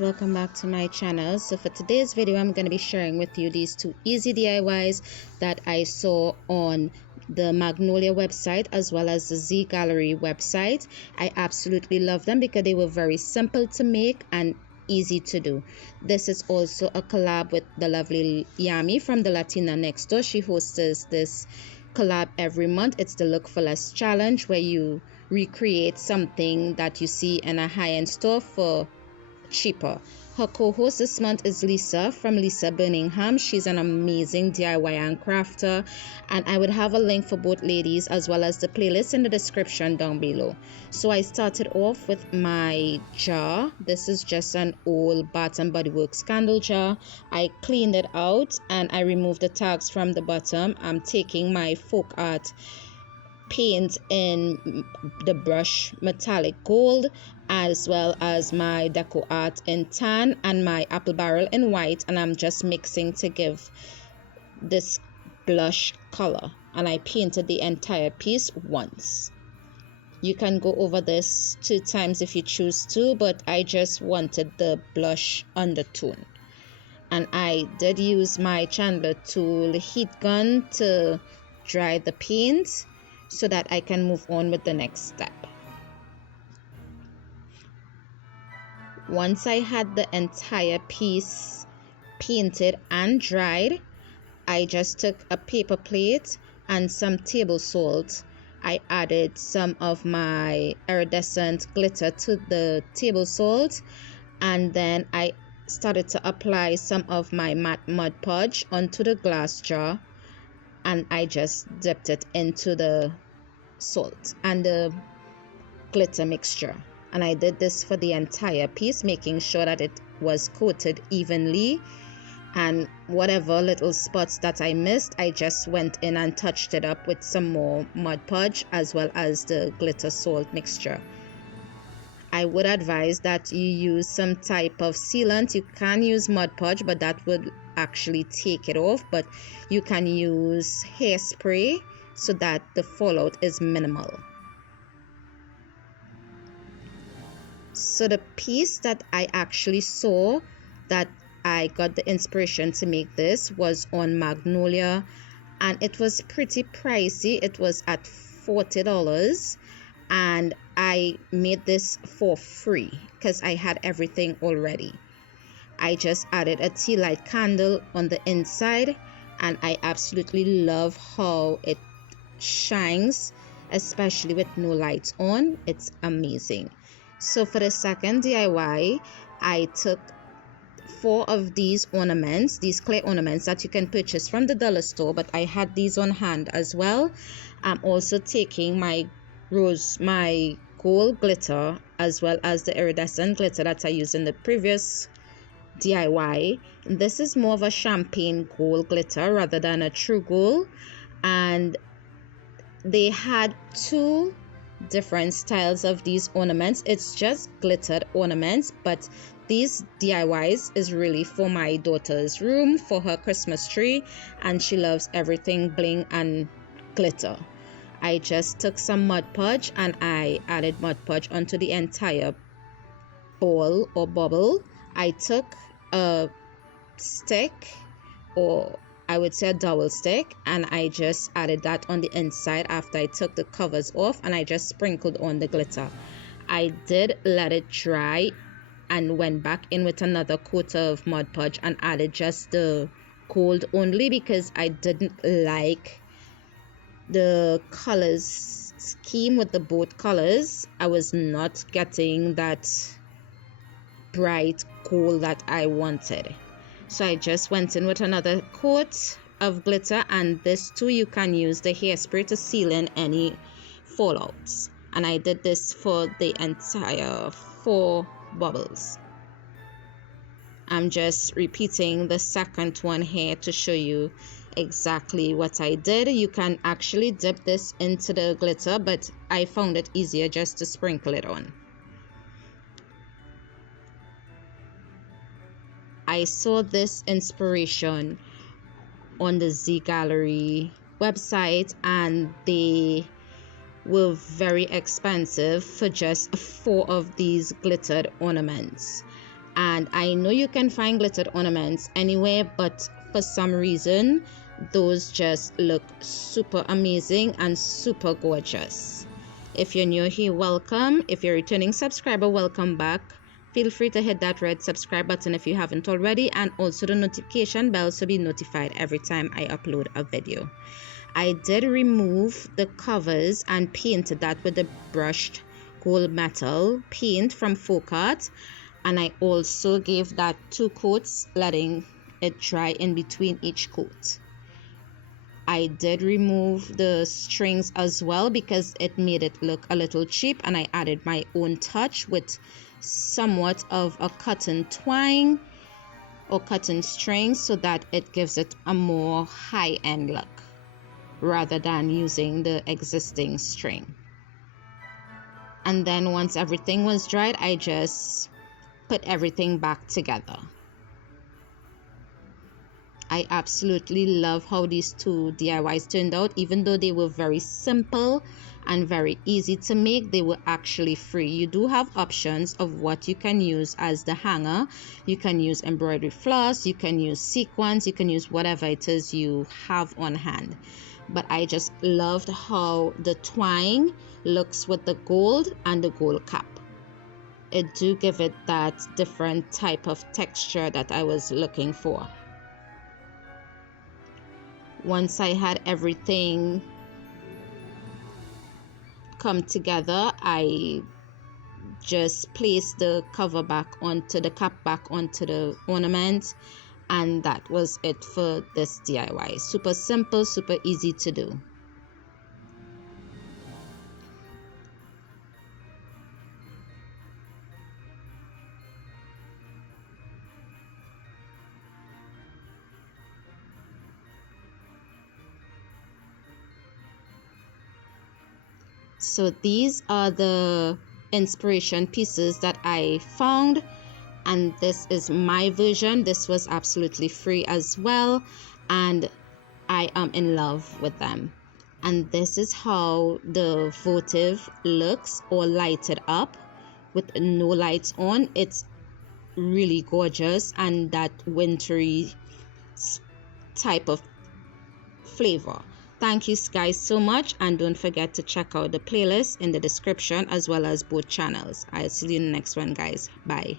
welcome back to my channel. So for today's video, I'm going to be sharing with you these two easy DIYs that I saw on the Magnolia website as well as the Z Gallery website. I absolutely love them because they were very simple to make and easy to do. This is also a collab with the lovely Yami from the Latina Next Door. She hosts this collab every month. It's the Look for Less challenge, where you recreate something that you see in a high-end store for cheaper. Her co-host this month is Lisa from Burningham. She's an amazing DIY and crafter, and I would have a link for both ladies as well as the playlist in the description down below. So I started off with my jar. This is just an old Bath and Body Works candle jar. I cleaned it out and I removed the tags from the bottom. I'm taking my folk art paint in the brush metallic gold, as well as my deco art in tan and my apple barrel in white, and I'm just mixing to give this blush color, and I painted the entire piece once. You can go over this 2 times if you choose to, but I just wanted the blush undertone, and I did use my Chandler tool heat gun to dry the paint so that I can move on with the next step. Once I had the entire piece painted and dried, I just took a paper plate and some table salt. I added some of my iridescent glitter to the table salt, and then I started to apply some of my matte Mod Podge onto the glass jar, and I just dipped it into the salt and the glitter mixture, and I did this for the entire piece, making sure that it was coated evenly, and whatever little spots that I missed, I just went in and touched it up with some more Mod Podge as well as the glitter salt mixture. I would advise that you use some type of sealant. You can use Mod Podge, but that would actually take it off, but you can use hairspray so that the fallout is minimal. So the piece that I actually saw that I got the inspiration to make this was on Magnolia, and it was pretty pricey. It was at $40, and I made this for free because I had everything already. I just added a tea light candle on the inside, and I absolutely love how it shines, especially with no lights on. It's amazing. So for the second DIY, I took 4 of these ornaments, these clay ornaments that you can purchase from the dollar store, but I had these on hand as well. I'm also taking my gold glitter as well as the iridescent glitter that I used in the previous DIY. This is more of a champagne gold glitter rather than a true gold, and they had 2 different styles of these ornaments. It's just glittered ornaments, but these DIYs is really for my daughter's room for her Christmas tree, and she loves everything bling and glitter. I just took some Mod Podge and I added Mod Podge onto the entire ball or bubble. I took a stick, or I would say a dowel stick, and I just added that on the inside after I took the covers off, and I just sprinkled on the glitter. I did let it dry and went back in with another coat of Mod Podge and added just the gold only because I didn't like the colors scheme with the both colors. I was not getting that bright gold that I wanted. So I just went in with another coat of glitter, and this too you can use the hairspray to seal in any fallouts, and I did this for the entire 4 bubbles. I'm just repeating the second one here to show you exactly what I did. You can actually dip this into the glitter, but I found it easier just to sprinkle it on. I saw this inspiration on the Z Gallery website, and they were very expensive for just 4 of these glittered ornaments. And I know you can find glittered ornaments anywhere, but for some reason those just look super amazing and super gorgeous. If you're new here, welcome. If you're a returning subscriber, welcome back. Feel free to hit that red subscribe button if you haven't already, and also the notification bell so be notified every time I upload a video. I did remove the covers and painted that with the brushed gold metal paint from Folk Art, and I also gave that 2 coats, letting it dry in between each coat. I did remove the strings as well because it made it look a little cheap, and I added my own touch with somewhat of a cotton twine or cotton string so that it gives it a more high-end look rather than using the existing string. And then once everything was dried, I just put everything back together. I absolutely love how these 2 DIYs turned out. Even though they were very simple and very easy to make, they were actually free. You do have options of what you can use as the hanger. You can use embroidery floss, you can use sequins, you can use whatever it is you have on hand. But I just loved how the twine looks with the gold and the gold cap. It do give it that different type of texture that I was looking for. Once I had everything come together, I just placed the cover back onto the cap back onto the ornament, and that was it for this DIY. Super simple, super easy to do. So these are the inspiration pieces that I found, and this is my version. This was absolutely free as well, and I am in love with them. And this is how the votive looks, all lighted up with no lights on. It's really gorgeous, and that wintry type of flavor. Thank you guys so much, and don't forget to check out the playlist in the description as well as both channels. I'll see you in the next one, guys. Bye.